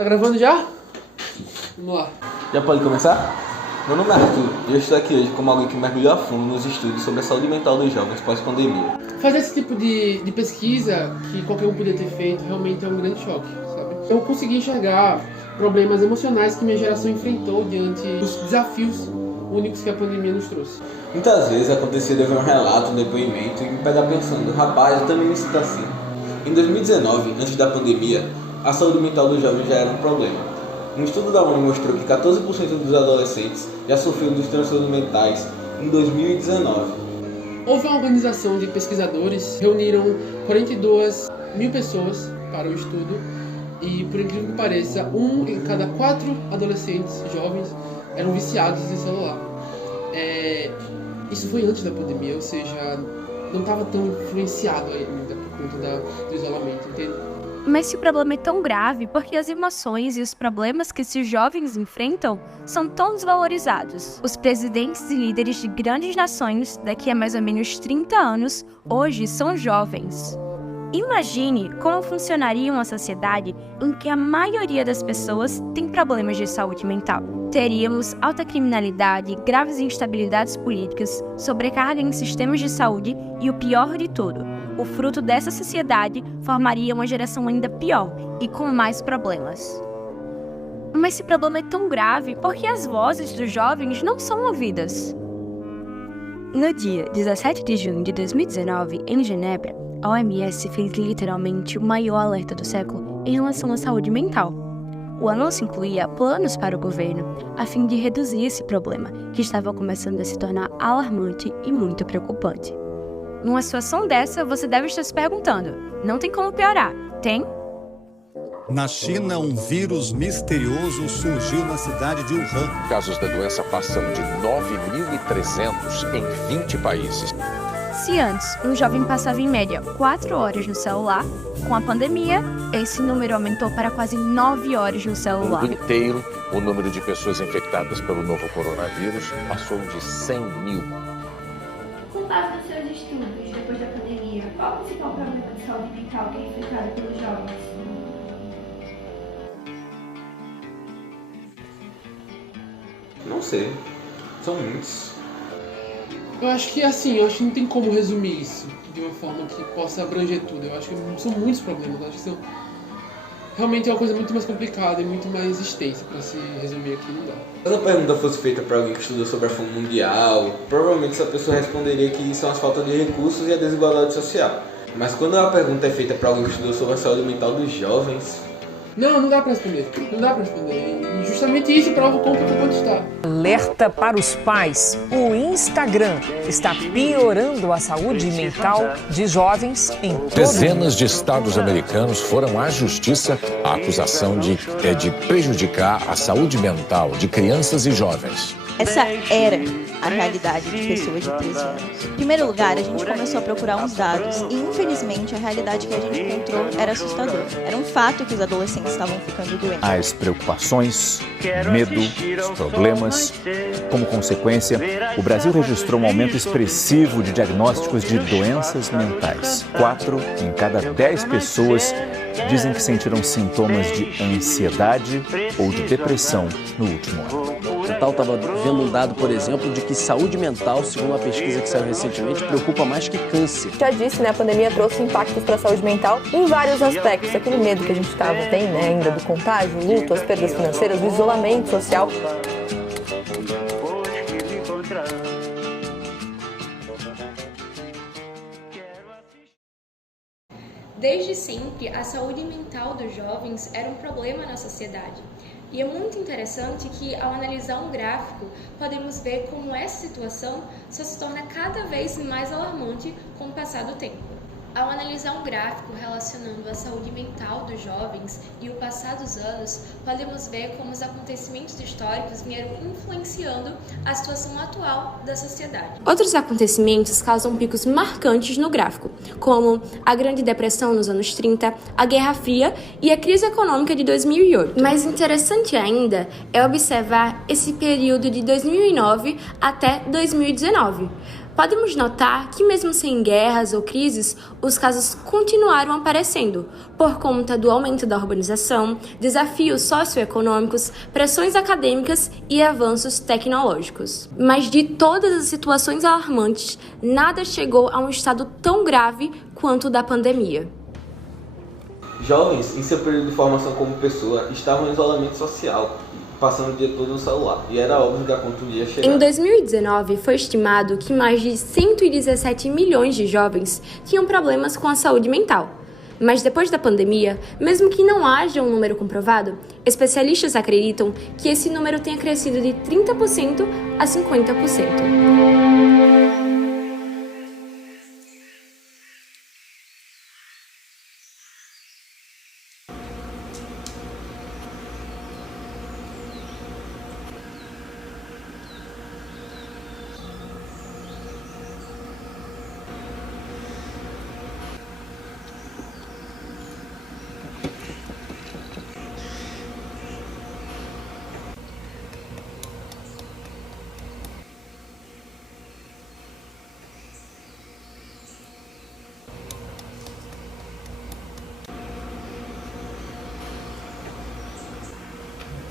Tá gravando já? Vamos lá. Já pode começar? Meu nome é Arthur e eu estou aqui hoje como alguém que mergulhou a fundo nos estudos sobre a saúde mental dos jovens pós-pandemia. Fazer esse tipo de pesquisa que qualquer um podia ter feito realmente é um grande choque, sabe? Eu consegui enxergar problemas emocionais que minha geração enfrentou diante dos desafios únicos que a pandemia nos trouxe. Muitas vezes acontecia de ver um relato, um depoimento e me pegar pensando, rapaz, eu também me sinto assim. Em 2019, antes da pandemia, a saúde mental dos jovens já era um problema. Um estudo da ONU mostrou que 14% dos adolescentes já sofreram dos transtornos mentais em 2019. Houve uma organização de pesquisadores, reuniram 42 mil pessoas para o estudo e, por incrível que pareça, 1 em cada 4 adolescentes jovens eram viciados em celular. Isso foi antes da pandemia, ou seja, não estava tão influenciado ainda por conta do isolamento, entende? Mas se o problema é tão grave, por que as emoções e os problemas que esses jovens enfrentam são tão desvalorizados? Os presidentes e líderes de grandes nações, daqui a mais ou menos 30 anos, hoje são jovens. Imagine como funcionaria uma sociedade em que a maioria das pessoas tem problemas de saúde mental. Teríamos alta criminalidade, graves instabilidades políticas, sobrecarga em sistemas de saúde e o pior de tudo, o fruto dessa sociedade formaria uma geração ainda pior e com mais problemas. Mas se o problema é tão grave, por que as vozes dos jovens não são ouvidas? No dia 17 de junho de 2019, em Genebra, a OMS fez literalmente o maior alerta do século em relação à saúde mental. O anúncio incluía planos para o governo, a fim de reduzir esse problema, que estava começando a se tornar alarmante e muito preocupante. Numa situação dessa, você deve estar se perguntando, não tem como piorar, tem? Na China, um vírus misterioso surgiu na cidade de Wuhan. Casos da doença passam de 9.300 em 20 países. Se antes um jovem passava em média 4 horas no celular, com a pandemia, esse número aumentou para quase 9 horas no celular. No mundo inteiro, o número de pessoas infectadas pelo novo coronavírus passou de 100 mil. Com base nos seus estudos, depois da pandemia, qual o principal problema de saúde mental que é enfrentado pelos jovens? Não sei, são muitos. Eu acho que não tem como resumir isso de uma forma que possa abranger tudo. Eu acho que são muitos problemas, eu acho que realmente é uma coisa muito mais complicada e muito mais extensa para se resumir aqui, não dá. Se a pergunta fosse feita para alguém que estudou sobre a fome mundial, provavelmente essa pessoa responderia que são as faltas de recursos e a desigualdade social. Mas quando a pergunta é feita para alguém que estudou sobre a saúde mental dos jovens... Não dá pra responder. E justamente isso prova o quão preocupante está. Alerta para os pais. O Instagram está piorando a saúde mental de jovens em todo Dezenas de estados americanos foram à justiça a acusação de prejudicar a saúde mental de crianças e jovens. Essa era a realidade de pessoas de 13 anos. Em primeiro lugar, a gente começou a procurar uns dados e, infelizmente, a realidade que a gente encontrou era assustadora. Era um fato que os adolescentes estavam ficando doentes. As preocupações, medo, os problemas. Como consequência, o Brasil registrou um aumento expressivo de diagnósticos de doenças mentais. 4 em cada 10 pessoas dizem que sentiram sintomas de ansiedade ou de depressão no último ano. O tal estava vendo um dado, por exemplo, de que saúde mental, segundo uma pesquisa que saiu recentemente, preocupa mais que câncer. Já disse, a pandemia trouxe impactos para a saúde mental em vários aspectos. Aquele medo que a gente tem, ainda do contágio, o luto, as perdas financeiras, o isolamento social. Desde sempre, a saúde mental dos jovens era um problema na sociedade. E é muito interessante que, ao analisar um gráfico, podemos ver como essa situação só se torna cada vez mais alarmante com o passar do tempo. Ao analisar um gráfico relacionando a saúde mental dos jovens e o passar dos anos, podemos ver como os acontecimentos históricos vieram influenciando a situação atual da sociedade. Outros acontecimentos causam picos marcantes no gráfico, como a Grande Depressão nos anos 30, a Guerra Fria e a crise econômica de 2008. Mais interessante ainda é observar esse período de 2009 até 2019. podemos notar que mesmo sem guerras ou crises, os casos continuaram aparecendo, por conta do aumento da urbanização, desafios socioeconômicos, pressões acadêmicas e avanços tecnológicos. Mas de todas as situações alarmantes, nada chegou a um estado tão grave quanto o da pandemia. Jovens, em seu período de formação como pessoa, estavam em isolamento social, passando o dia todo no celular, e era óbvio que a conta um dia ia chegar. Em 2019, foi estimado que mais de 117 milhões de jovens tinham problemas com a saúde mental. Mas depois da pandemia, mesmo que não haja um número comprovado, especialistas acreditam que esse número tenha crescido de 30% a 50%.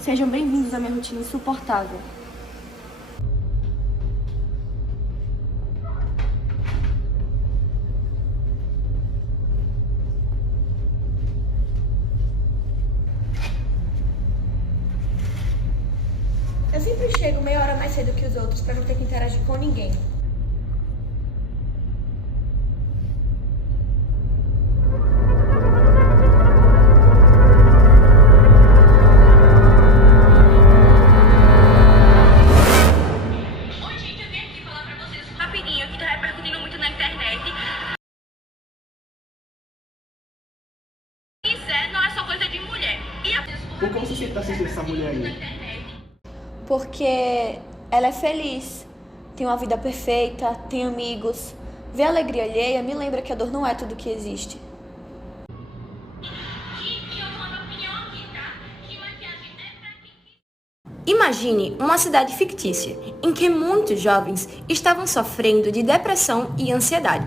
Sejam bem-vindos à minha rotina insuportável. Eu sempre chego meia hora mais cedo que os outros para não ter que interagir com ninguém. Por que você está assistindo essa mulher aí? Porque ela é feliz, tem uma vida perfeita, tem amigos. Ver a alegria alheia me lembra que a dor não é tudo que existe. Imagine uma cidade fictícia, em que muitos jovens estavam sofrendo de depressão e ansiedade.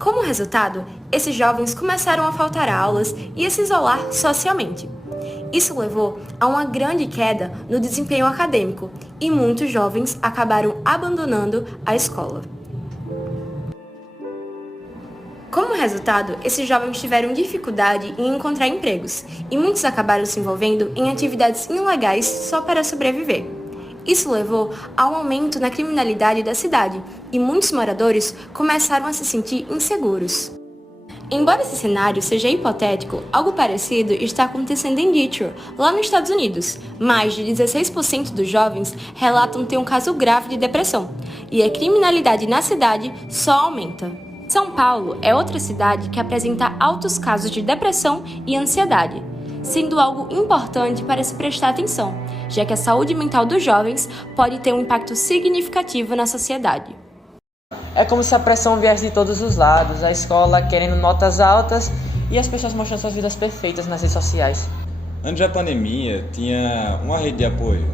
Como resultado, esses jovens começaram a faltar aulas e a se isolar socialmente. Isso levou a uma grande queda no desempenho acadêmico e muitos jovens acabaram abandonando a escola. Como resultado, esses jovens tiveram dificuldade em encontrar empregos e muitos acabaram se envolvendo em atividades ilegais só para sobreviver. Isso levou a um aumento na criminalidade da cidade e muitos moradores começaram a se sentir inseguros. Embora esse cenário seja hipotético, algo parecido está acontecendo em Detroit, lá nos Estados Unidos. Mais de 16% dos jovens relatam ter um caso grave de depressão, e a criminalidade na cidade só aumenta. São Paulo é outra cidade que apresenta altos casos de depressão e ansiedade, sendo algo importante para se prestar atenção, já que a saúde mental dos jovens pode ter um impacto significativo na sociedade. É como se a pressão viesse de todos os lados, a escola querendo notas altas e as pessoas mostrando suas vidas perfeitas nas redes sociais. Antes da pandemia, tinha uma rede de apoio.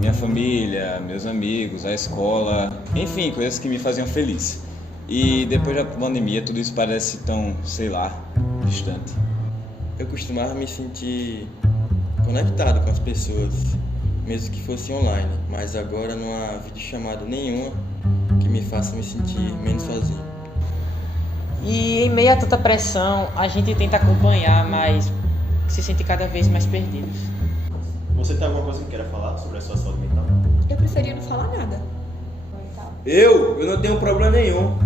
Minha família, meus amigos, a escola, enfim, coisas que me faziam feliz. E depois da pandemia, tudo isso parece tão, sei lá, distante. Eu costumava me sentir conectado com as pessoas, mesmo que fosse online, mas agora não há videochamada nenhuma que me faça me sentir menos sozinho. E em meio a tanta pressão, a gente tenta acompanhar, mas se sente cada vez mais perdidos. Você tem alguma coisa que queira falar sobre a sua saúde mental? Eu preferia não falar nada. Eu não tenho problema nenhum.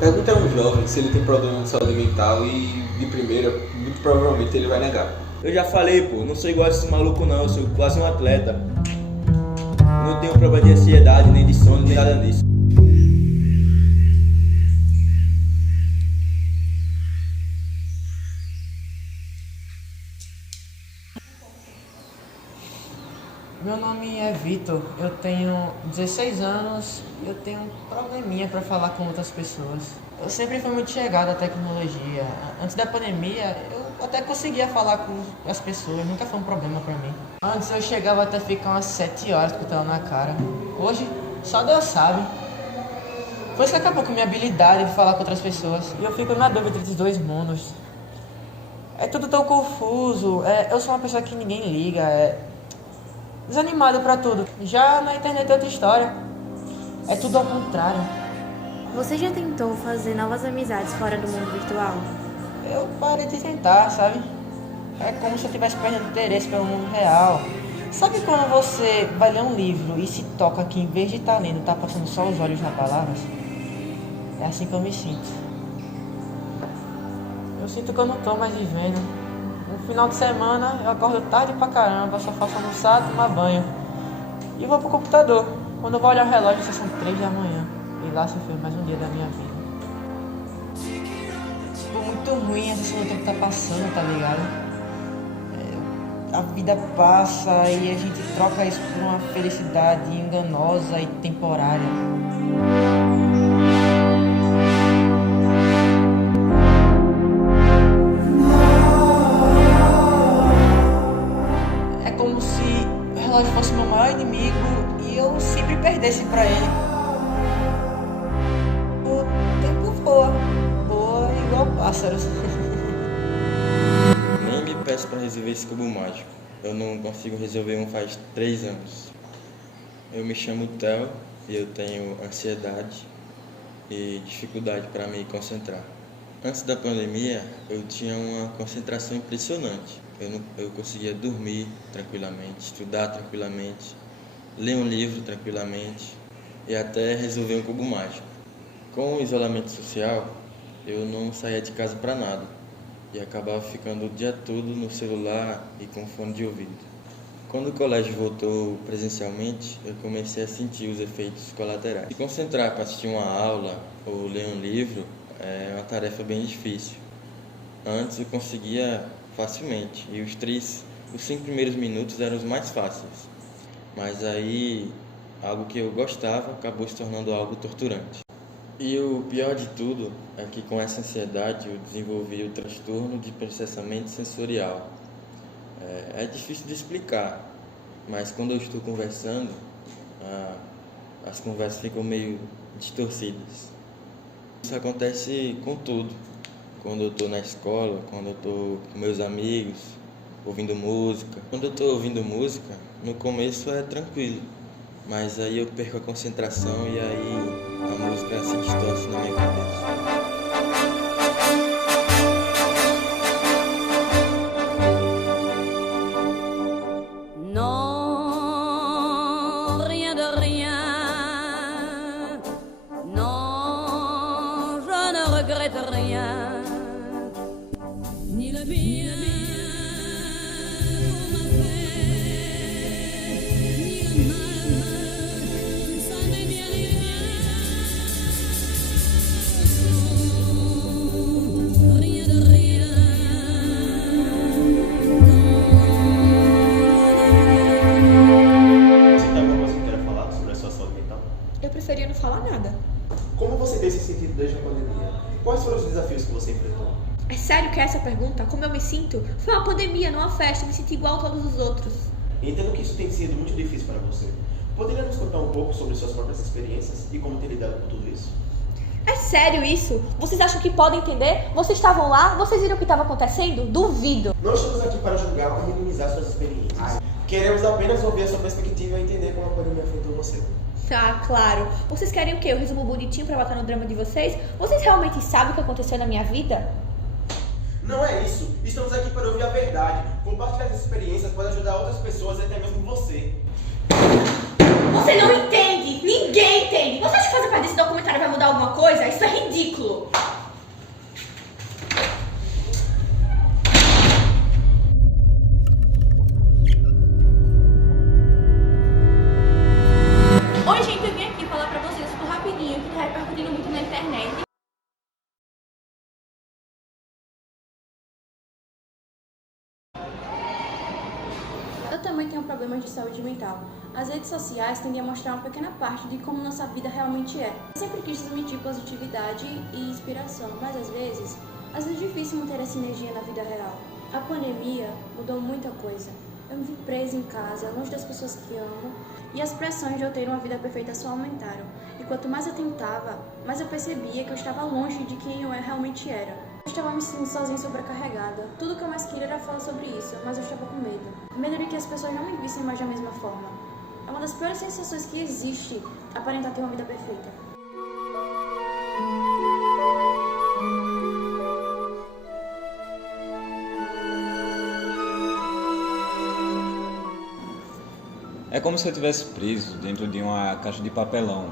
Pergunta a um jovem se ele tem problema de saúde mental e, de primeira, muito provavelmente ele vai negar. Eu já falei, pô, não sou igual a esses malucos não, eu sou quase um atleta. Não tenho problema de ansiedade, nem de sono, nem nada disso. Meu nome é Vitor, eu tenho 16 anos e eu tenho um probleminha para falar com outras pessoas. Eu sempre fui muito chegado à tecnologia. Antes da pandemia, eu até conseguia falar com as pessoas, nunca foi um problema para mim. Antes eu chegava até ficar umas 7 horas com o tela na cara. Hoje, só Deus sabe. Por isso que acabou com a minha habilidade de falar com outras pessoas. E eu fico na dúvida entre os dois mundos. É tudo tão confuso. Eu sou uma pessoa que ninguém liga. Desanimado pra tudo. Já na internet é outra história. É tudo ao contrário. Você já tentou fazer novas amizades fora do mundo virtual? Eu parei de tentar, sabe? É como se eu estivesse perdendo interesse pelo mundo real. Sabe quando você vai ler um livro e se toca que em vez de estar lendo, tá passando só os olhos nas palavras? É assim que eu me sinto. Eu sinto que eu não tô mais vivendo. No final de semana eu acordo tarde pra caramba, só faço almoçar, tomar banho. E vou pro computador. Quando eu vou olhar o relógio, já são 3 da manhã. E lá se fez mais um dia da minha vida. Tipo, muito ruim a sensação do tempo tá passando, tá ligado? A vida passa e a gente troca isso por uma felicidade enganosa e temporária. É como se o relógio fosse meu maior inimigo e eu sempre perdesse pra ele. O tempo voa igual pássaros. Nem me peço para resolver esse cubo mágico. Eu não consigo resolver um faz 3 anos. Eu me chamo Theo e eu tenho ansiedade e dificuldade para me concentrar. Antes da pandemia, eu tinha uma concentração impressionante. Eu conseguia dormir tranquilamente, estudar tranquilamente, ler um livro tranquilamente e até resolver um cubo mágico. Com o isolamento social, eu não saía de casa para nada e acabava ficando o dia todo no celular e com fone de ouvido. Quando o colégio voltou presencialmente, eu comecei a sentir os efeitos colaterais. Se concentrar para assistir uma aula ou ler um livro é uma tarefa bem difícil. Antes eu conseguia facilmente e os 5 primeiros minutos eram os mais fáceis. Mas aí, algo que eu gostava acabou se tornando algo torturante. E o pior de tudo é que com essa ansiedade eu desenvolvi o transtorno de processamento sensorial. É difícil de explicar, mas quando eu estou conversando, as conversas ficam meio distorcidas. Isso acontece com tudo. Quando eu estou na escola, quando eu estou com meus amigos, ouvindo música. Quando eu estou ouvindo música, no começo é tranquilo, mas aí eu perco a concentração e aí a música se distorce na minha cabeça. Quais foram os desafios que você enfrentou? É sério que é essa pergunta? Como eu me sinto? Foi uma pandemia, não uma festa, eu me senti igual a todos os outros. Entendo que isso tem sido muito difícil para você. Poderia nos contar um pouco sobre suas próprias experiências e como ter lidado com tudo isso? É sério isso? Vocês acham que podem entender? Vocês estavam lá? Vocês viram o que estava acontecendo? Duvido! Não estamos aqui para julgar ou minimizar suas experiências. Queremos apenas ouvir a sua perspectiva e entender como a pandemia afetou você. Tá, claro. Vocês querem o quê? Eu resumo bonitinho pra botar no drama de vocês? Vocês realmente sabem o que aconteceu na minha vida? Não é isso. Estamos aqui para ouvir a verdade. Compartilhar essas experiências pode ajudar outras pessoas e até mesmo você. Você não entende! Ninguém entende! Você acha que fazer parte desse documentário vai mudar alguma coisa? Isso é ridículo! Oi, gente, eu vim aqui falar pra vocês tudo rapidinho, que tá repercutindo muito na internet. Eu também tenho problemas de saúde mental. As redes sociais tendem a mostrar uma pequena parte de como nossa vida realmente é. Eu sempre quis transmitir positividade e inspiração, mas às vezes é difícil manter essa energia na vida real. A pandemia mudou muita coisa. Eu me vi presa em casa, longe das pessoas que amo, e as pressões de eu ter uma vida perfeita só aumentaram. E quanto mais eu tentava, mais eu percebia que eu estava longe de quem eu realmente era. Eu estava me sentindo sozinha e sobrecarregada. Tudo que eu mais queria era falar sobre isso, mas eu estava com medo. Medo de que as pessoas não me vissem mais da mesma forma. É uma das piores sensações que existe, aparentar ter uma vida perfeita. É como se eu estivesse preso dentro de uma caixa de papelão,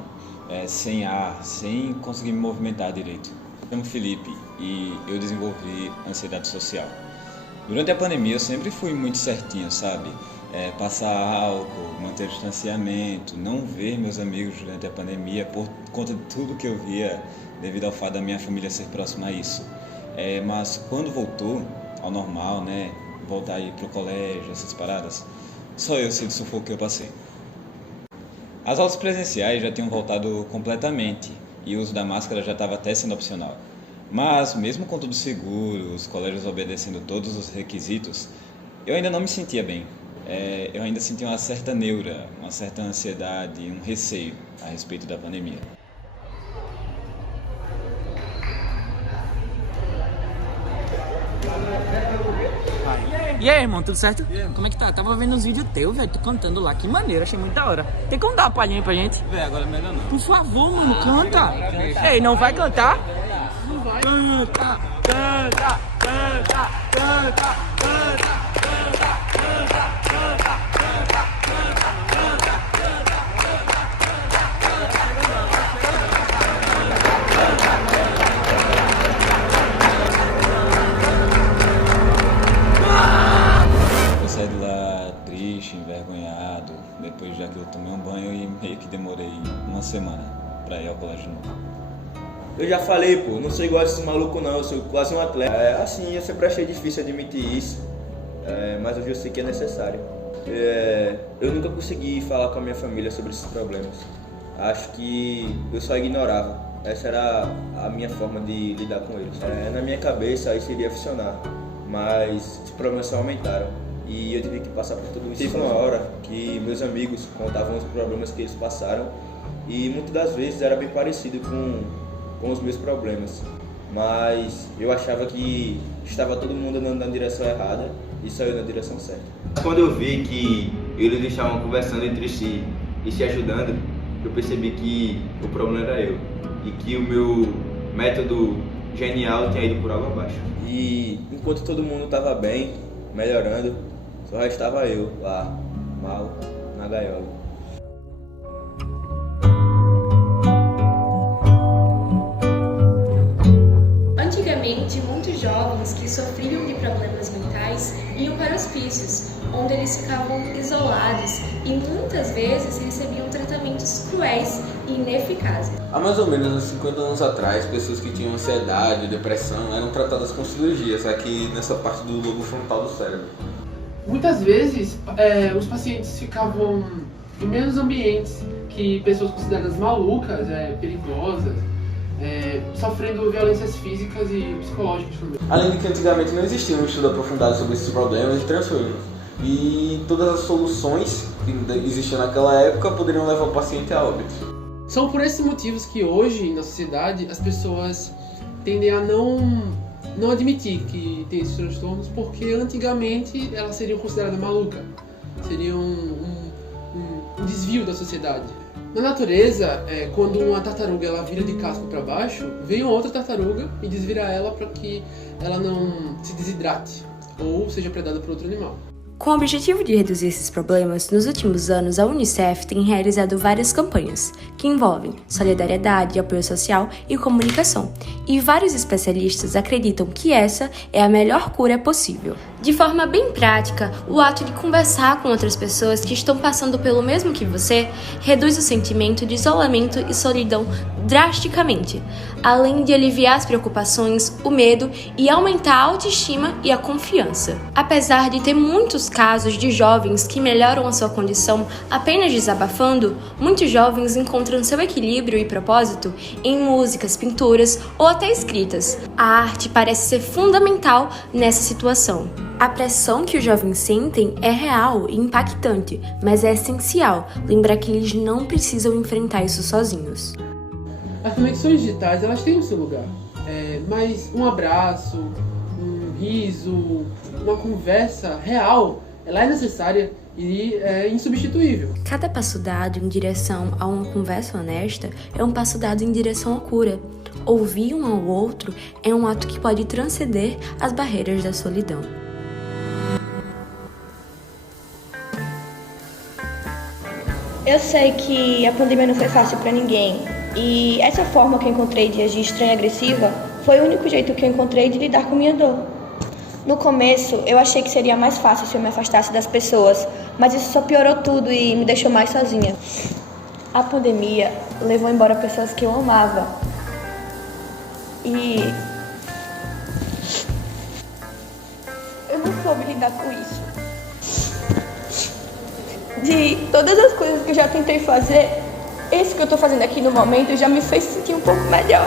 sem ar, sem conseguir me movimentar direito. Eu me chamo Felipe e eu desenvolvi ansiedade social. Durante a pandemia eu sempre fui muito certinho, sabe? Passar álcool, manter distanciamento, não ver meus amigos durante a pandemia por conta de tudo que eu via devido ao fato da minha família ser próxima a isso. Mas quando voltou ao normal, né, voltar a ir pro colégio, essas paradas, só eu sei do sufoco que eu passei. As aulas presenciais já tinham voltado completamente e o uso da máscara já estava até sendo opcional. Mas, mesmo com tudo seguro, os colégios obedecendo todos os requisitos, eu ainda não me sentia bem. Eu ainda sentia uma certa neura, uma certa ansiedade e um receio a respeito da pandemia. E aí, irmão, tudo certo? Como é que tá? Tava vendo uns vídeos teus, velho, tu cantando lá, que maneiro, achei muito da hora. Tem como dar uma palhinha aí pra gente? Véi, agora é melhor não. Por favor, mano, canta. Ei, não vai cantar? Não vai. Canta, canta, canta, canta, canta, canta, canta, canta, Eu saí de lá triste, envergonhado, depois já que eu tomei um banho e meio que demorei uma semana pra ir ao colégio de novo. Eu já falei, pô, não sou igual a esses malucos não, eu sou quase um atleta. Assim, eu sempre achei difícil admitir isso, mas hoje eu sei que é necessário. Eu nunca consegui falar com a minha família sobre esses problemas. Acho que eu só ignorava. Essa era a minha forma de lidar com eles. Na minha cabeça isso iria funcionar, mas os problemas só aumentaram. E eu tive que passar por tudo isso. Teve uma hora que meus amigos contavam os problemas que eles passaram e muitas das vezes era bem parecido com os meus problemas. Mas eu achava que estava todo mundo andando na direção errada e só eu na direção certa. Quando eu vi que eles estavam conversando entre si e se ajudando, eu percebi que o problema era eu e que o meu método genial tinha ido por água abaixo. E enquanto todo mundo estava bem, melhorando, só restava eu lá, mal, na gaiola. Antigamente, muitos jovens que sofriam de problemas mentais iam para hospícios, onde eles ficavam isolados e muitas vezes recebiam tratamentos cruéis e ineficazes. Há mais ou menos uns 50 anos atrás, pessoas que tinham ansiedade, depressão, eram tratadas com cirurgias aqui nessa parte do lobo frontal do cérebro. Muitas vezes, os pacientes ficavam em mesmos ambientes que pessoas consideradas malucas, perigosas, sofrendo violências físicas e psicológicas também. Além de que antigamente não existia um estudo aprofundado sobre esses problemas de transtorno. E todas as soluções que existiam naquela época poderiam levar o paciente a óbito. São por esses motivos que hoje, na sociedade, as pessoas tendem a não admitir que tem esses transtornos, porque antigamente elas seriam consideradas malucas, seriam um desvio da sociedade. Na natureza, quando uma tartaruga ela vira de casco para baixo, vem outra tartaruga e desvira ela para que ela não se desidrate ou seja predada por outro animal. Com o objetivo de reduzir esses problemas, nos últimos anos a Unicef tem realizado várias campanhas, que envolvem solidariedade, apoio social e comunicação, e vários especialistas acreditam que essa é a melhor cura possível. De forma bem prática, o ato de conversar com outras pessoas que estão passando pelo mesmo que você reduz o sentimento de isolamento e solidão drasticamente, além de aliviar as preocupações, o medo e aumentar a autoestima e a confiança. Apesar de ter muitos casos de jovens que melhoram a sua condição apenas desabafando, muitos jovens encontram seu equilíbrio e propósito em músicas, pinturas ou até escritas. A arte parece ser fundamental nessa situação. A pressão que os jovens sentem é real e impactante, mas é essencial lembrar que eles não precisam enfrentar isso sozinhos. As conexões digitais, elas têm o seu lugar, mas um abraço, um riso, uma conversa real, ela é necessária e é insubstituível. Cada passo dado em direção a uma conversa honesta é um passo dado em direção à cura. Ouvir um ao outro é um ato que pode transcender as barreiras da solidão. Eu sei que a pandemia não foi fácil para ninguém, e essa forma que eu encontrei de agir estranha e agressiva foi o único jeito que eu encontrei de lidar com minha dor. No começo, eu achei que seria mais fácil se eu me afastasse das pessoas, mas isso só piorou tudo e me deixou mais sozinha. A pandemia levou embora pessoas que eu amava. E eu não soube lidar com isso. De todas as coisas que eu já tentei fazer, esse que eu tô fazendo aqui no momento já me fez sentir um pouco melhor.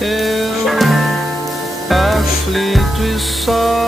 Eu, aflito e só